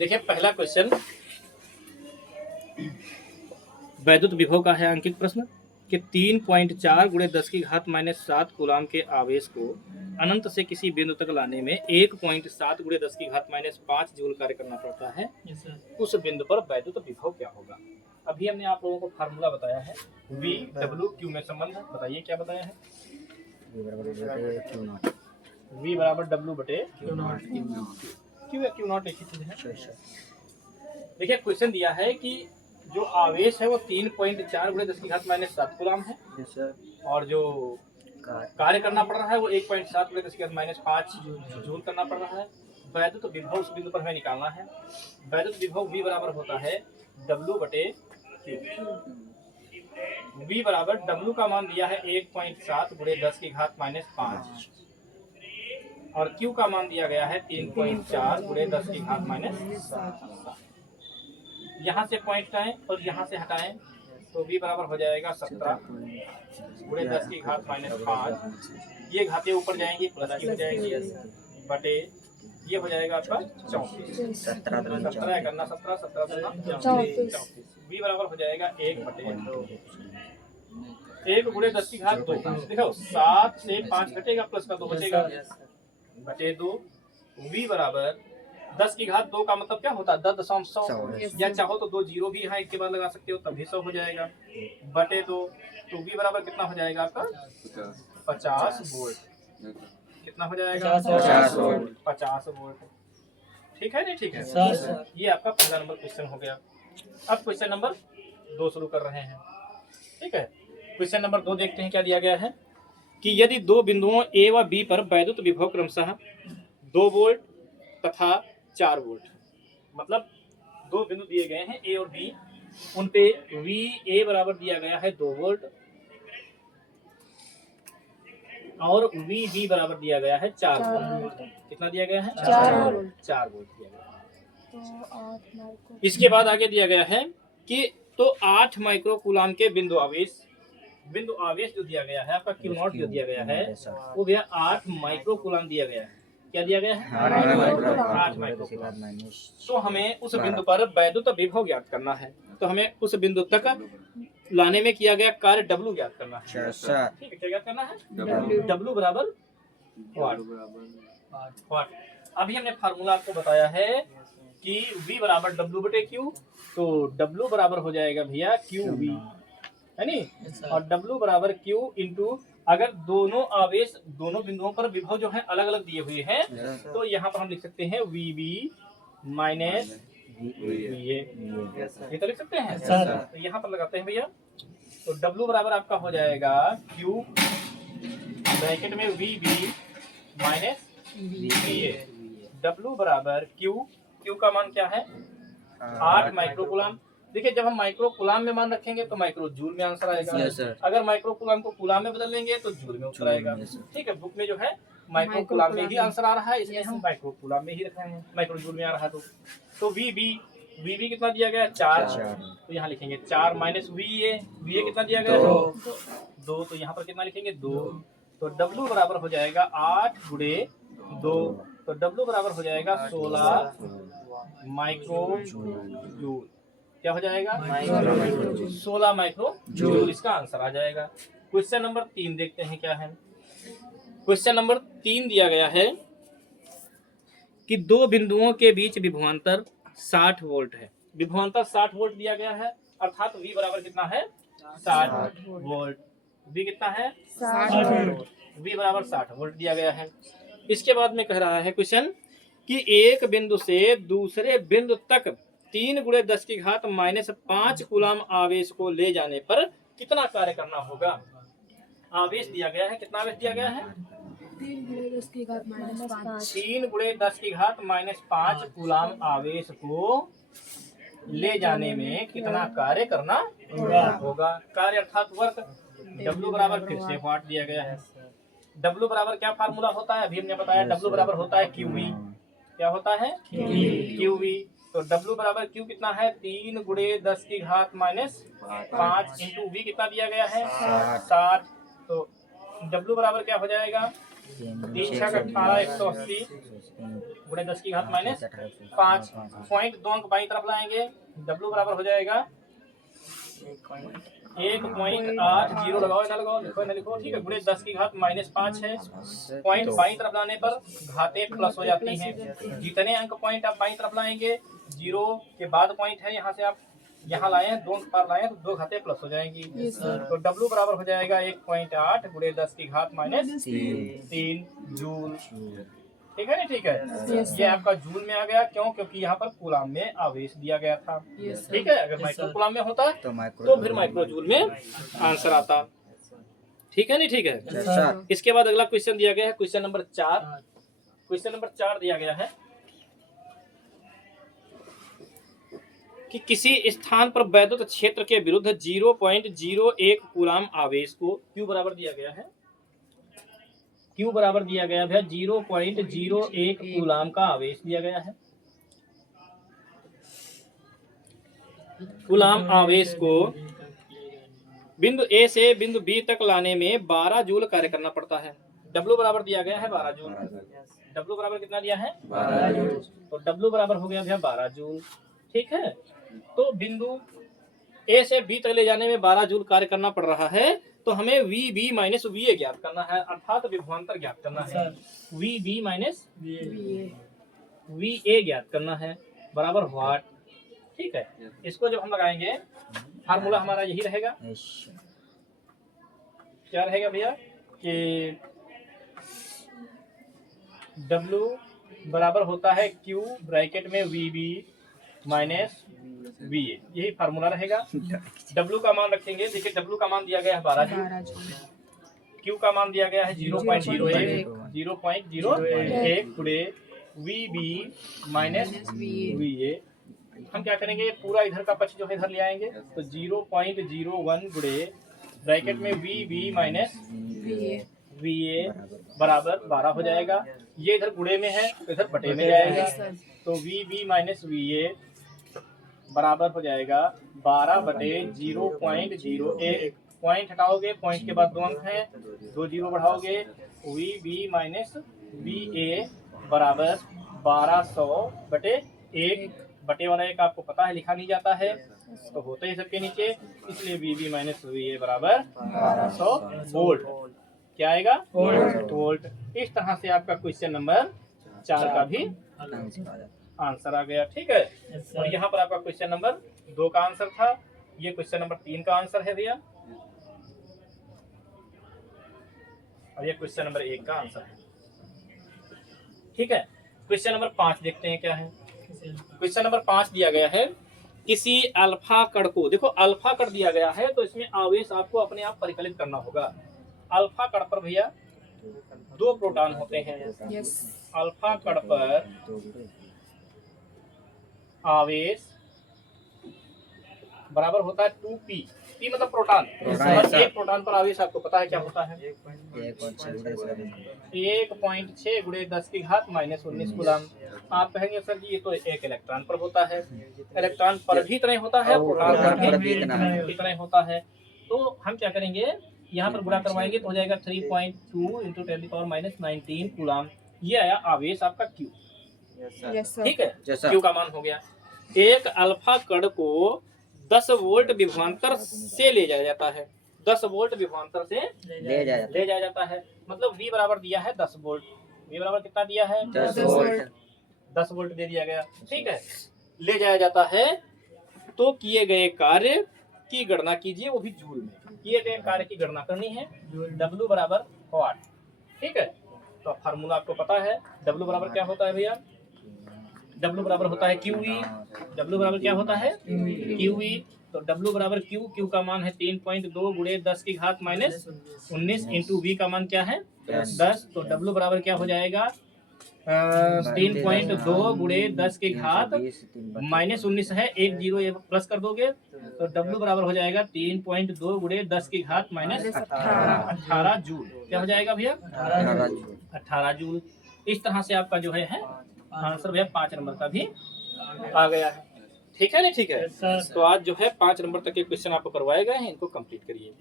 देखिए पहला क्वेश्चन वैद्युत विभव का है अंकित प्रश्न कि 3.4 गुणे 10 की घात -7 कूलाम के आवेश को अनंत से किसी बिंदु तक लाने में 1.7 गुणे 10 की घात -5 जूल कार्य करना पड़ता है। उस बिंदु पर वैद्युत विभव क्या होगा। अभी हमने आप लोगों को फार्मूला बताया है V W Q में संबंध। बताइए क्या बताया है। V बराबर W बटे Q नॉट एक ही चीज है। देखिए क्वेश्चन दिया है कि जो आवेश है वो 3.4 गुणे 10 की घात -7 कूलाम है और जो कार्य करना पड़ रहा है वो 1.7 गुणे 10 की घात -5 जूल करना पड़ रहा है। वैद्युत विभव उस बिंदु पर हमें निकालना है। वैद्युत विभव V बराबर होता है W बटे Q। V बराबर W का मान दिया है 1.7 गुणे 10 की घात -5 और Q का मान दिया गया है 3.4 गुणे 10 की घात -7। यहाँ से पॉइंट हटाएं और यहाँ से हटाएं तो V बराबर हो जाएगा 17 गुणे 10 की घात -5। ये घातें ऊपर जाएंगी प्लस की हो जाएगी बटे ये हो जाएगा आपका 34। 17 करना 17 V बराबर हो जाएगा 1 बटे 2। 1 गुणे 10 की घात 2। देखो 7 से 5 घटेगा प्लस का 2 बचेगा बटे 2। V बराबर 10 की घात 2 का मतलब क्या होता है 10.100 या चाहो तो 2 जीरो भी यहाँ एक के बाद लगा सकते हो तब भी 100 हो जाएगा बटे 2। तो V बराबर कितना हो जाएगा आपका 50 वोल्ट। कितना हो जाएगा 50 वोल्ट। ठीक है नहीं ठीक है। ये आपका पहला नंबर क्वेश्चन हो गया। अब क्वेश्चन नंबर 2 शुरू कर रहे हैं। ठीक है क्वेश्चन नंबर 2 देखते हैं क्या दिया गया है कि यदि दो बिंदुओं A व B पर वैद्युत विभव क्रमशः 2 वोल्ट तथा 4 वोल्ट मतलब दो बिंदु दिए गए हैं A और B उन पे VA बराबर दिया गया है 2 वोल्ट और VB बराबर दिया गया है 4 वोल्ट। कितना दिया गया है 4 वोल्ट दिया गया है। इसके बाद आगे दिया गया है कि तो 8 माइक्रो कूलाम के बिंदु आवेश जो दिया गया है आपका Q नॉट जो दिया गया है वो भैया 8 माइक्रो कूलाम दिया गया है। क्या दिया गया है 8 माइक्रो कूलाम। तो हमें उस बिंदु पर वैद्युत विभव ज्ञात करना है। तो हमें उस बिंदु तक लाने में किया गया कार्य W ज्ञात करना है। ठीक है क्या ज्ञात करना है W बराबर वाट। अभी हमने फार्मूला आपको बताया है कि V बराबर W बटे Q। तो W बराबर हो जाएगा भैया QV है नी और W बराबर Q इंटू अगर दोनों आवेश दोनों बिंदुओं पर विभव जो है अलग अलग दिए हुए हैं तो यहाँ पर हम लिख सकते हैं VB माइनस VA ये तो लिख सकते हैं। तो यहाँ पर लगाते हैं भैया तो W बराबर आपका हो जाएगा Q ब्रैकेट में VB माइनस VA। W बराबर Q का मान क्या है 8 माइक्रो कूलाम। देखिए जब हम माइक्रो कूलाम में मान रखेंगे तो माइक्रो जूल में आंसर आएगा। अगर माइक्रो कूलाम को कूलाम में बदल लेंगे तो जूल में उत्तर आएगा। ठीक है बुक में जो है माइक्रो कूलाम में ही आंसर आ रहा है इसलिए हम माइक्रो कूलाम में ही रख रहे हैं। माइक्रो जूल में आ रहा है तो VB कितना दिया गया 4 तो यहाँ लिखेंगे 4 माइनस VA कितना दिया गया 2 तो यहाँ पर कितना लिखेंगे 2। तो W बराबर हो जाएगा 8 गुणे 2 तो W बराबर हो जाएगा 16 माइक्रो जूल। क्या हो जाएगा 16 माइक्रो जूल इसका आंसर आ जाएगा। क्वेश्चन नंबर 3 देखते हैं क्या है। क्वेश्चन नंबर 3 दिया गया है कि दो बिंदुओं के बीच विभवांतर 60 वोल्ट है। विभवांतर 60 वोल्ट दिया गया है अर्थात V बराबर कितना है 60 वोल्ट। V कितना है 60 वोल्ट। V बराबर 60 वोल्ट दिया गया है। इसके बाद में कह रहा है क्वेश्चन कि एक बिंदु से दूसरे बिंदु तक 3 गुणे 10 की घात -5 कूलाम आवेश को ले जाने पर कितना कार्य करना होगा। आवेश दिया गया है कितना आवेश दिया गया है 3 गुणे 10 की घात -5 कूलाम आवेश को ले जाने में कितना कार्य करना होगा। कार्य अर्थात वर्क। W बराबर फिर से वाट दिया गया है। W बराबर क्या फार्मूला होता है अभी हमने बताया W बराबर होता है QV। क्या होता है QV। तो W बराबर Q कितना है 3 गुणे 10 की घात -5 इंटू V कितना दिया गया है 60। तो W बराबर क्या हो जाएगा 3 छक 18 180 गुणे 10 की घात माइनस 5 पॉइंट 2 अंक बाई तरफ लाएंगे, W बराबर हो जाएगा 1.80 लगाओ ना लगाओ लिखो ना लिखो, ठीक है, गुणे 10 की घात माइनस 5 है। पॉइंट बाई तरफ लाने पर घातें प्लस हो जाती हैं। जितने अंक पॉइंट आप बाई तरफ लाएंगे, 0 के बाद पॉइंट है, यहाँ से आप यहाँ लाए हैं, 2 अंक पार लाए हैं तो 2 घातें प्लस हो जाएंगी। तो W बराबर हो जाएगा 1.8 गुणे 10 की घात माइनस 3 जूल। ठीक है ना, ठीक है। ये आपका जूल में आ गया, क्यों? क्योंकि यहाँ पर कूलाम में आवेश दिया गया था। ठीक है, अगर माइक्रो कूलाम में होता तो फिर माइक्रो जूल में आंसर आता। ठीक है नहीं, ठीक है। इसके बाद अगला क्वेश्चन दिया गया है, क्वेश्चन नंबर 4। क्वेश्चन नंबर 4 दिया गया है कि किसी स्थान पर वैद्युत क्षेत्र के विरुद्ध 0.01 कूलाम आवेश को Q बराबर दिया गया है। Q बराबर दिया गया है 0.01 कूलाम का आवेश दिया गया है। कूलाम आवेश को बिंदु A से बिंदु B तक लाने में 12 जूल कार्य करना पड़ता है। W बराबर दिया गया है 12 जूल। W बराबर कितना दिया है? 12 जूल। तो W बराबर हो गया भैया 12 जूल। ठीक है, तो बिंदु A से B तक ले जाने में 12 जूल कार्य करना पड़ रहा है, तो हमें VB माइनस VA ज्ञात करना है, अर्थात विभवांतर ज्ञात करना है। VB माइनस VA ज्ञात करना है, बराबर व्हाट। ठीक है, इसको जब हम लगाएंगे फार्मूला हमारा यही रहेगा। क्या रहेगा भैया कि W बराबर होता है Q ब्रैकेट में VB माइनस VA, यही फार्मूला रहेगा। W का मान रखेंगे, देखिए W का मान दिया गया है 12 जूल, Q का मान दिया गया है 0.01 गुणे VB माइनस VA। हम क्या करेंगे, पूरा इधर का पक्ष जो है इधर ले आएंगे, तो 0.01 गुणे ब्रैकेट में VB माइनस VA बराबर 12 हो जाएगा। ये इधर गुणे में है तो इधर बटे में जाएगा, तो VB माइनस VA बराबर हो जाएगा 12 बटे 0.01। पॉइंट हटाओगे, पॉइंट के बाद 2 अंक हैं, 2 जीरो बढ़ाओगे, VB माइनस VA बराबर 1200 बटे 1। बटे वाला 1 आपको पता है लिखा नहीं जाता है, तो होते ही सबके नीचे, इसलिए VB माइनस VA बराबर 1200 वोल्ट। क्या आएगा? वोल्ट। इस तरह से आपका क्वेश्चन नंबर 4 का भी आंसर आ गया। ठीक है, और यहाँ पर आपका क्वेश्चन नंबर 2 का आंसर था, ये क्वेश्चन नंबर 3 का आंसर है भैया, और ये क्वेश्चन नंबर 1 का आंसर है। ठीक है, क्वेश्चन नंबर 5 देखते हैं क्या है। क्वेश्चन नंबर 5 दिया गया है, किसी अल्फा कण को, देखो अल्फा कण दिया गया है तो इसमें आवेश आपको अपने आप परिकलित करना होगा। अल्फा कण पर भैया 2 प्रोटॉन होते हैं। अल्फा कण पर आवेश बराबर होता है 2p। p मतलब प्रोटॉन, और एक प्रोटॉन पर आवेश आपको पता है क्या होता है, 1.6 गुणे 10 की घात माइनस 19 कूलाम। आप कहेंगे सर जी ये तो एक इलेक्ट्रॉन पर होता है, इलेक्ट्रॉन पर भी इतना ही होता है, प्रोटॉन पर भी इतना ही होता है। तो हम क्या करेंगे, यहाँ पर गुणा करवाएंगे तो हो जाएगा 3.2 × 10⁻⁹ कूलाम। ये आया आवेश आपका Q। ठीक है, Q का मान हो गया। एक अल्फा कण को 10 वोल्ट विभवांतर से ले जाया जाता है, 10 वोल्ट विभवांतर से ले जाया जाता है, मतलब V बराबर दिया है 10 वोल्ट। V बराबर कितना दिया है? 10 वोल्ट। 10 वोल्ट दे दिया गया। ठीक है, ले जाया जाता है, तो किए गए कार्य की गणना कीजिए, वो भी जूल में। किए गए कार्य की गणना करनी है, W बराबर वाट। ठीक है, तो फार्मूला आपको पता है, W बराबर क्या होता है भैया, W बराबर होता है QE। W बराबर क्या होता है? QE। तो W बराबर Q का मान है 3.2 गुणे 10 की घात माइनस 19 इंटू V का मान क्या है 10। तो W बराबर क्या हो जाएगा 3.2 गुणे 10 की घात माइनस 19 है, 1 0 ये प्लस कर दोगे तो W बराबर हो जाएगा 3.2 गुणे 10 की घात माइनस 18 जूल। क्या हो जाएगा भैया 18 जूल। इस तरह से आपका जो है आंसर भैया 5 नंबर का भी आ गया है। ठीक है ना, ठीक है। तो आज जो है 5 नंबर तक के क्वेश्चन आपको करवाए गए हैं, इनको कंप्लीट करिए।